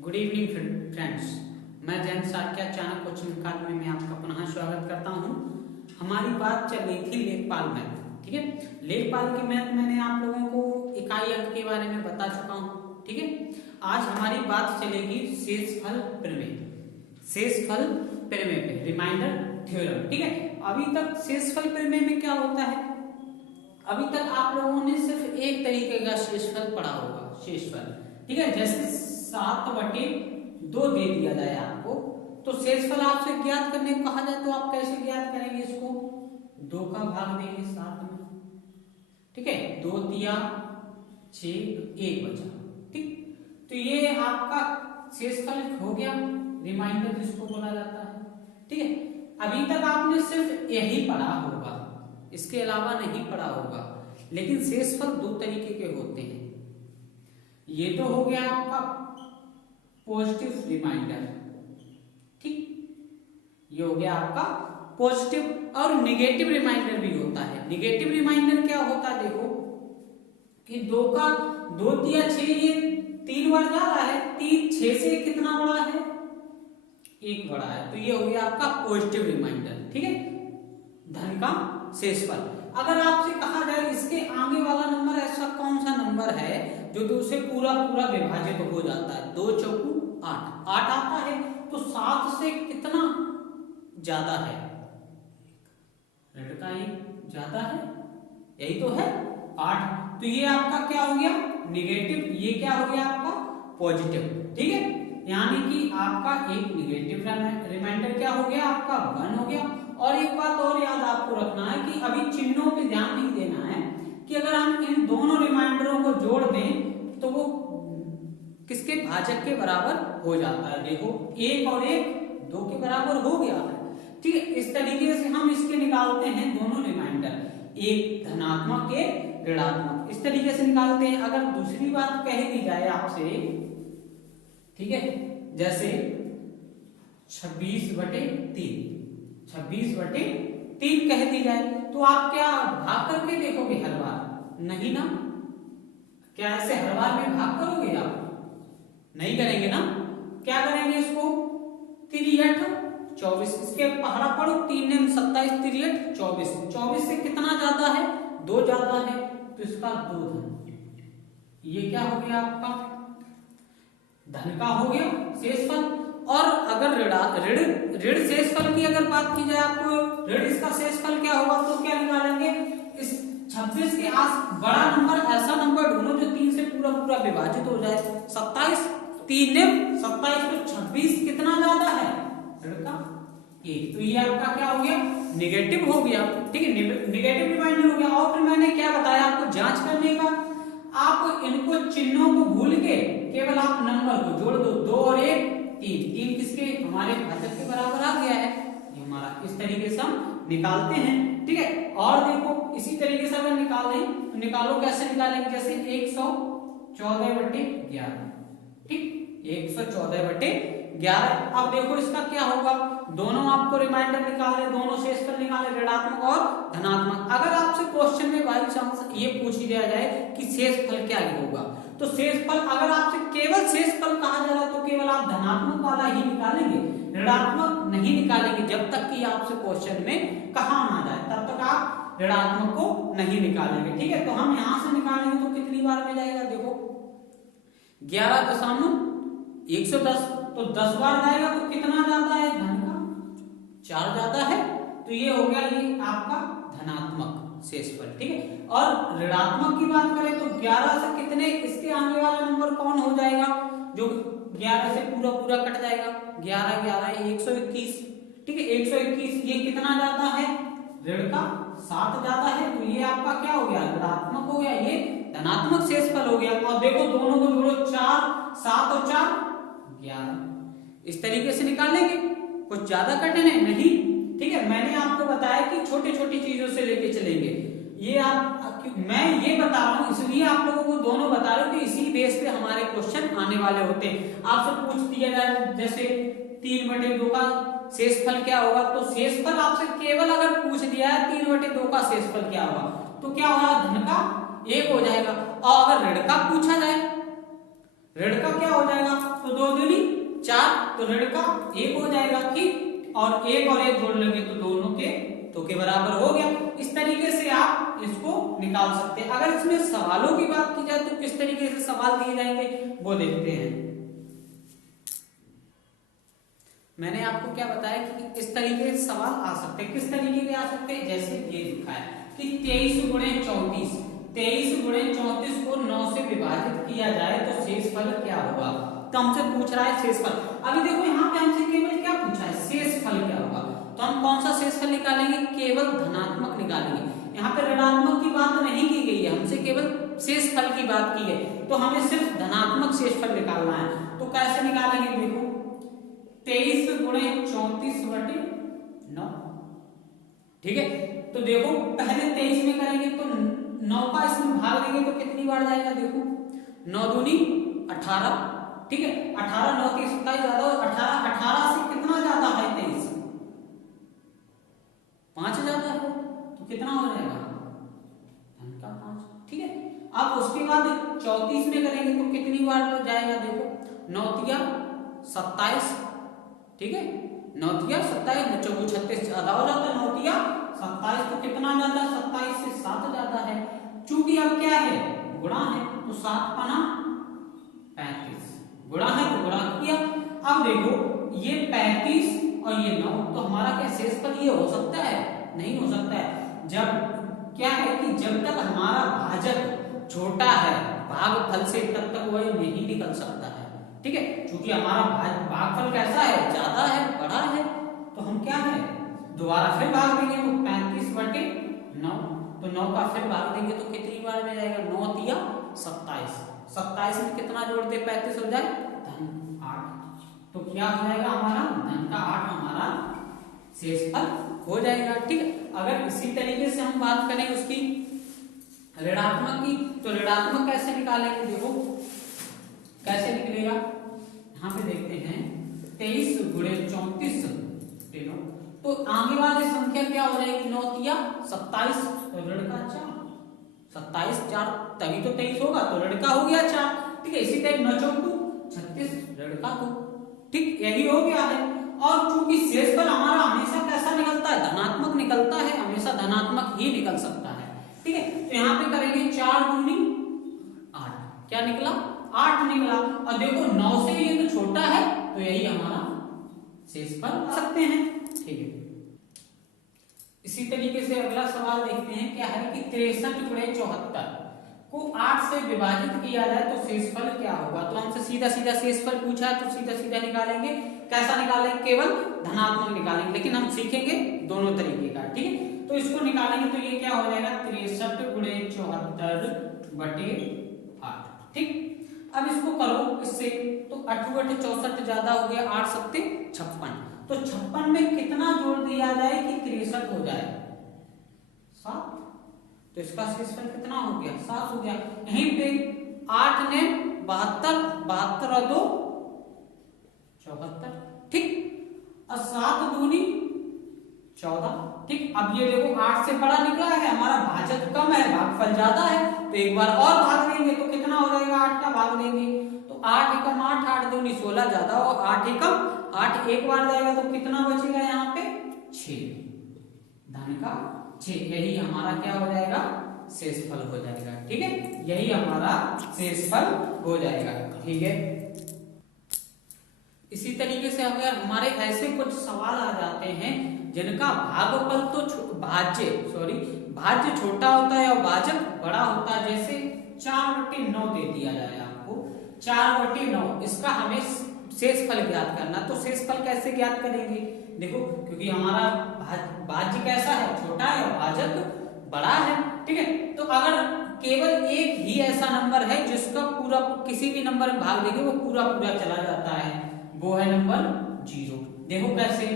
Good evening friends, मैं जयंत साख्या Chanakya coaching अकादमी में आपका पुनः स्वागत करता हूं। हमारी बात चल रही थी लेखपाल मैथ। ठीक है, लेखपाल की मैथ मैंने आप लोगों को इकाई अंक के बारे में बता चुका हूं। ठीक है, आज हमारी बात चलेगी शेषफल प्रमेय, शेषफल प्रमेय पे, रिमाइंडर थ्योरम। ठीक है, अभी तक शेषफल प्रमेय में क्या होता है, अभी तक आप लोगों ने सिर्फ एक तरीके का शेषफल पढ़ा होगा, शेषफल। ठीक है, जैसे 7/2 दे दिया जाए आपको, तो शेषफल आपसे ज्ञात करने को कहा जाए तो आप कैसे ज्ञात करेंगे इसको? 2 का भाग देंगे 7 में। ठीक है, 2 दिया 6, 1 बचा। ठीक, तो ये आपका शेषफल हो गया, रिमाइंडर जिसको बोला जाता है। ठीक है, अभी तक आपने सिर्फ यही पढ़ा होगा, इसके अलावा नहीं पढ़ा होगा। लेकिन शेषफल 2 तरीके के होते हैं। ये तो हो गया आपका पॉजिटिव रिमाइंडर। ठीक, ये हो गया आपका पॉजिटिव, और निगेटिव रिमाइंडर भी होता है। निगेटिव रिमाइंडर क्या होता है, देखो कि 2 का 2 दिया 6, ये 3 बार जा रहा है। 3 6 से कितना बड़ा है? 1 बड़ा है, तो ये हो गया आपका पॉजिटिव रिमाइंडर। ठीक है, धन का शेषफल। अगर आपसे कहा जाए इसके आगे वाला नंबर ऐसा कौन सा नंबर है जो 2 से पूरा पूरा विभाजित हो जाता है? 2 चौकू 8, 8 आता है, तो 7 से कितना ज्यादा है? ऋण का 1 ज्यादा है, यही तो है 8। तो ये आपका क्या हो गया? निगेटिव। ये क्या हो गया आपका? पॉजिटिव। ठीक है, यानी कि आपका एक निगेटिव रिमाइंडर क्या हो गया? आपका 1 हो गया। और एक बात और याद आपको रखना है कि अभी चिन्हों पे ध्यान नहीं देना है कि अगर हम इन दोनों रिमाइंडरों को जोड़ दें तो वो किसके भाजक के बराबर हो जाता है। देखो 1 और 1 2 के बराबर हो गया है। ठीक है, इस तरीके से हम इसके निकालते हैं दोनों रिमाइंडर, एक धनात्मक एक ऋणात्मक, इस तरीके से निकालते हैं। अगर दूसरी बात कह दी जाए आपसे, ठीक है, जैसे 26/3, 26/3 कह दी जाए, तो आप क्या भाग करके देखोगे हर बार? नहीं ना। क्या ऐसे हर बार में भाग करोगे आप? नहीं करेंगे ना। क्या करेंगे इसको? 3 24, इसके पहाड़ा पढ़ो, 3 27, 3 24, 24 से कितना ज्यादा है? 2 ज्यादा है, तो इसका 2 धन। ये क्या हो गया आपका? धन का हो गया शेषफल। और अगर ऋण शेषफल की अगर बात की जाए, आपको ऋण इसका शेषफल क्या होगा तो क्या निकालेंगे? इस 26 के आस बड़ा नंबर, ऐसा नंबर ढूंढो जो 3 से पूरा पूरा विभाजित हो जाए। 27, 3 ने 27 तो 26 कितना ज्यादा है? ऋण का 1। तो ये आपका क्या हो गया? निगेटिव हो गया। ठीक है, निगेटिव रिमाइंडर हो गया। और फिर मैंने क्या बताया आपको जांच करने का? आप इनको चिन्हों को भूल के केवल आप नंबर को जोड़ दो। 2 और 1 3, 3 किसके? हमारे भाजक के बराबर आ गया है। ये हमारा इस तरीके से हम निकालते हैं। ठीक है, और देखो इसी तरीके से अगर निकालें तो निकालो, कैसे निकालेंगे? जैसे 114/11। ठीक, 114/11। अब देखो इसका क्या होगा? दोनों आपको रिमाइंडर निकालने, दोनों शेषफल निकालने, ऋणात्मक और धनात्मक। अगर आपसे क्वेश्चन में बाई चांस ये पूछ दिया जाए कि शेषफल क्या होगा, तो शेषफल अगर आपसे केवल शेषफल कहा जा रहा है तो केवल आप धनात्मक वाला ही निकालेंगे, ऋणात्मक नहीं निकालेंगे। जब तक कि आपसे क्वेश्चन में कहा ना जाए तब तक आप ऋणात्मक को नहीं निकालेंगे। ठीक है, तो हम यहां से निकालेंगे तो कितनी बार में जाएगा? देखो 11.110, तो 10 बार जाएगा तो कितना जाता है? धन का 4 जाता है। तो ये हो गया ये आपका धनात्मक शेषफल। ठीक है, और ऋणात्मक की बात करें तो 11 से कितने, इसके आगे वाला नंबर कौन हो जाएगा जो 11 से पूरा पूरा कट जाएगा? 11 11 121। ठीक है, 121 ये कितना जाता है? ऋण का 7 जाता है। तो ये आपका क्या हो गया? ऋणात्मक हो गया, ये धनात्मक शेषफल हो गया। और देखो दोनों को जोड़ो, 4 7 और 4 11। इस तरीके से निकालेंगे, कुछ ज्यादा कठिन है नहीं। ठीक है, मैंने आपको बताया कि छोटी छोटी चीजों से लेके चलेंगे। ये आप मैं ये बता रहा हूं, इसलिए आप लोगों को दोनों बता रहा हूं कि इसी बेस पे हमारे क्वेश्चन आने वाले होते हैं। आपसे पूछ दिया जाए जैसे 3/2 का शेषफल क्या होगा, तो शेषफल आपसे केवल अगर पूछ दिया है 3/2 का शेषफल क्या होगा, तो क्या होगा? धन का 1 हो जाएगा। और अगर ऋण का पूछा जाए ऋण का क्या हो जाएगा, तो 2 दूनी 4, तो ऋण का 1 हो जाएगा, ठीक। और 1 और 1 जोड़ लेंगे तो दोनों के 2 के बराबर हो गया। इस तरीके से आप इसको निकाल सकते हैं। अगर इसमें सवालों की बात की जाए तो किस तरीके से सवाल दिए जाएंगे वो देखते हैं। मैंने आपको क्या बताया कि इस तरीके से सवाल आ सकते हैं। किस तरीके के आ सकते हैं, जैसे ये लिखा है कि 23 गुणे 34, 23 गुणे 34 को 9 से विभाजित किया जाए तो शेषफल क्या होगा। तो हमसे पूछ रहा है शेषफल। अभी देखो यहाँ पे हमसे केवल क्या पूछा है, शेषफल क्या होगा। तो हम कौन सा शेषफल निकालेंगे, केवल धनात्मक निकालेंगे। यहाँ पे ऋणात्मक की बात नहीं की गई है, हमसे केवल शेषफल की बात की है। तो हमें सिर्फ धनात्मक शेषफल निकालना है। तो कैसे निकालेंगे, देखो 23 गुणे 34 बटे 9, ठीक है। तो देखो पहले 23 में करेंगे तो 9 का इसमें भाग देंगे तो कितनी बार जाएगा, देखो 9 दूनी 18, ठीक है। 18 9 30 27 ज्यादा, 18 से कितना ज्यादा है 23, 5 ज्यादा है, तो कितना हो जाएगा धन का 5, ठीक है। अब उसके बाद 34 में करेंगे तो कितनी बार जाएगा, देखो 9 तिया 27, ठीक है। 9 तिया 27, 4 36 ज्यादा हो जाता है, 9 तिया 27, तो कितना ज्यादा, 27 से 7 ज्यादा है। चूंकि अब क्या है, गुणा है, तो 7 पाना 35, गुणा है तो गुणा किया। अब देखो ये 35 और ये 9, तो हमारा क्या शेषफल ये हो सकता है, नहीं हो सकता है। जब क्या है कि जब तक हमारा भाजक छोटा है, भागफल से तब तक वह नहीं निकल सकता है, ठीक है। क्योंकि हमारा भागफल कैसा है, ज्यादा है, बड़ा है, तो हम क्या है दोबारा फिर भाग देंगे तो 35 बटे 9, तो 9 का फिर भाग देंगे तो कितनी बार में जाएगा, 9 तिया 27, 27 में कितना जोड़ दे 35 हो जाए धन 8, तो क्या हो जाएगा हमारा धन का 8 हमारा शेषफल हो जाएगा, ठीक है। अगर इसी तरीके से हम बात करें उसकी ऋणात्मक की, तो ऋणात्मक कैसे निकालेंगे, देखो कैसे निकलेगा, यहाँ पे देखते हैं 23 गुणे 34 तीनों, तो आगे वाली संख्या क्या हो जाएगी, 9 तिया 27, तो ऋण का 4, 27 4 तभी तो 23 होगा, तो ऋण का हो गया 4, ठीक है। इसी तरह 9 चौको 36, ऋण का 2, ठीक, यही हो गया है। और चूंकि शेषफल हमारा हमेशा कैसा निकलता है, धनात्मक निकलता है, हमेशा धनात्मक ही निकल सकता है, ठीक है। तो यहाँ पे करेंगे 4 दूनी 8, क्या निकला 8 निकला। और देखो 9 से ये तो छोटा है, तो यही हमारा शेषफल आ सकते हैं, ठीक है। इसी तरीके से अगला सवाल देखते हैं, क्या है कि 63 गुणे 74 को 8 से विभाजित किया जाए तो शेषफल क्या होगा। तो हमसे सीधा सीधा शेषफल पूछा है, तो सीधा सीधा निकालेंगे। कैसा निकालेंगे, केवल धनात्मक निकालेंगे, लेकिन हम सीखेंगे दोनों तरीके का, ठीक है। तो इसको निकालेंगे तो ये क्या हो जाएगा 63 गुणे 74 बटे 8, ठीक। अब इसको करो इससे, तो 8 बटे 64 ज्यादा हो गया, 8 सत्ते 56, तो 56 में कितना जोड़ दिया जाए कि 63 हो जाए, 7, तो इसका शेषफल कितना हो गया 7 हो गया। यहीं पे 8 ने 72, 72 और 2 74, ठीक। और 7 दूनी 14, ठीक। अब ये देखो 8 से बड़ा निकला है, हमारा भाजक कम है, भागफल ज्यादा है, तो एक बार और भाग देंगे तो कितना हो जाएगा, 8 का भाग देंगे, तो 8 एकम 8, 8 दूनी 16 ज्यादा, और 8 एकम 8 एक बार जाएगा तो कितना बचेगा यहाँ पे 6, धन का 6, यही हमारा क्या हो जाएगा शेषफल हो जाएगा, ठीक है। यही हमारा शेषफल हो जाएगा, ठीक है। इसी तरीके से अगर हमारे ऐसे कुछ सवाल आ जाते हैं जिनका भागफल तो भाज्य छोटा होता है और भाजक बड़ा होता है, जैसे 4/9 दे दिया जाए आपको, 4/9, इसका हमें शेषफल ज्ञात करना। तो शेषफल कैसे ज्ञात करेंगे, देखो क्योंकि हमारा भाज्य कैसा है, छोटा है, और भाजक बड़ा है, ठीक है। तो अगर केवल एक ही ऐसा नंबर है जिसका पूरा किसी भी नंबर में भाग देंगे वो पूरा पूरा चला जाता है, वो है नंबर 0। देखो कैसे,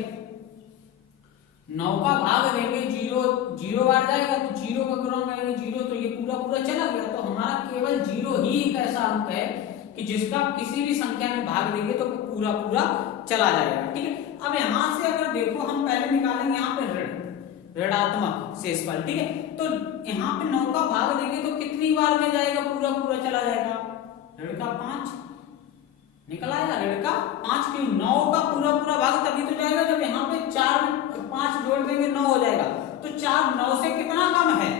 9 का भाग देंगे 0 बार जाएगा, तो 0 का गुणा करेंगे 0, तो ये पूरा पूरा चला गया। तो हमारा केवल 0 ही एक ऐसा अंक है कि जिसका किसी भी संख्या में भाग देंगे तो पूरा पूरा चला जाएगा, ठीक है। अब यहाँ से अगर देखो हम पहले निकालेंगे यहाँ पे ऋणात्मक शेषफल, ठीक है। तो यहाँ पे 9 का भाग देंगे तो कितनी बार में जाएगा, पूरा पूरा चला जाएगा, ऋण का 5, निकल आया ऋण का 5 क्यों, 9 का पूरा पूरा भाग तभी तो जाएगा जब यहाँ पे 4 5 जोड़ देंगे 9 हो जाएगा। तो 4 9 से कितना कम है,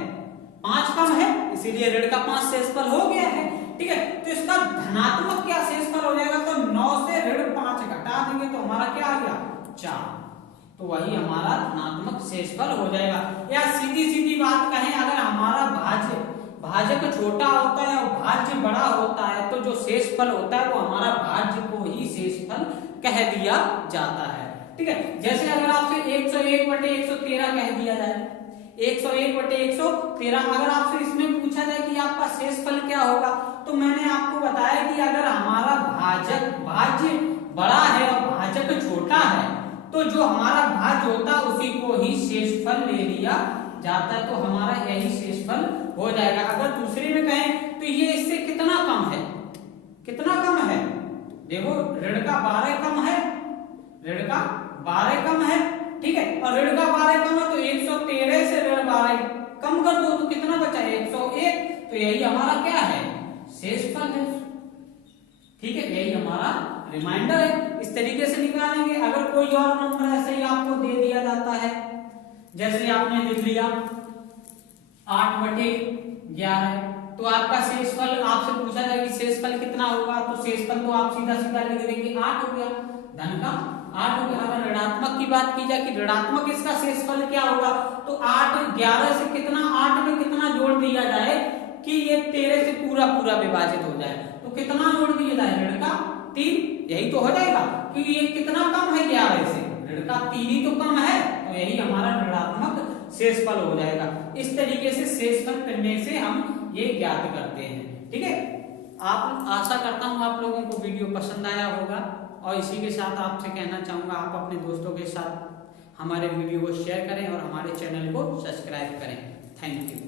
5 कम है, इसीलिए ऋण का 5 शेषफल हो गया है। ठीक है, तो इसका धनात्मक क्या शेषफल हो जाएगा, तो 9 से ऋण 5 घटा देंगे तो हमारा क्या आ गया 4, तो वही हमारा धनात्मक शेषफल हो जाएगा। या सीधी सीधी बात कहें, अगर हमारा भाजक छोटा होता है और भाज्य बड़ा होता है तो जो शेषफल होता है वो हमारा भाज्य को ही शेषफल कह दिया जाता है। ठीक है, जैसे अगर आपसे 101/113 कह दिया जाए, 101/113 अगर आपसे इसमें पूछा जाए कि आपका शेषफल क्या होगा, तो मैंने आपको बताया कि अगर हमारा भाज्य बड़ा है और भाजक छोटा है तो जो हमारा भाज्य होता है उसी को ही शेषफल ले लिया जाता है, तो हमारा यही शेषफल हो जाएगा। अगर दूसरे में कहें तो ये इससे कितना कम है, कितना कम है, देखो ऋण का 12 कम है, ऋण का 12 कम है। ठीक है, और ऋण का 12 कम है तो 113 से ऋण 12 कम कर दो तो कितना बचा 101, तो यही हमारा क्या है शेषफल है। ठीक है, यही हमारा रिमाइंडर है, इस तरीके से निकालेंगे। अगर कोई और नंबर ऐसे ही आपको दे दिया जाता है, जैसे आपने लिख लिया 8/11, तो आपका शेषफल आपसे पूछा जाए कि शेषफल कितना होगा, तो शेषफल तो आप सीधा सीधा लिख देंगे 8 हो गया, धन का 8 हो गया। अगर ऋणात्मक की बात की जाए कि ऋणात्मक इसका शेषफल क्या होगा, तो 8 11 से कितना 8 में कितना जोड़ दिया जाए कि ये 13 से पूरा पूरा विभाजित हो जाए, तो कितना जोड़ दिया जाए ऋण का 3, यही तो हो जाएगा कि ये कितना कम है 11 से, ऋण का 3 ही तो कम है, तो यही हमारा ऋणात्मक शेषफल हो जाएगा। इस तरीके से शेषफल करने से हम ये ज्ञात करते हैं। ठीक है, आप आशा करता हूं आप लोगों को वीडियो पसंद आया होगा, और इसी के साथ आपसे कहना चाहूंगा आप अपने दोस्तों के साथ हमारे वीडियो को शेयर करें और हमारे चैनल को सब्सक्राइब करें। Thank you.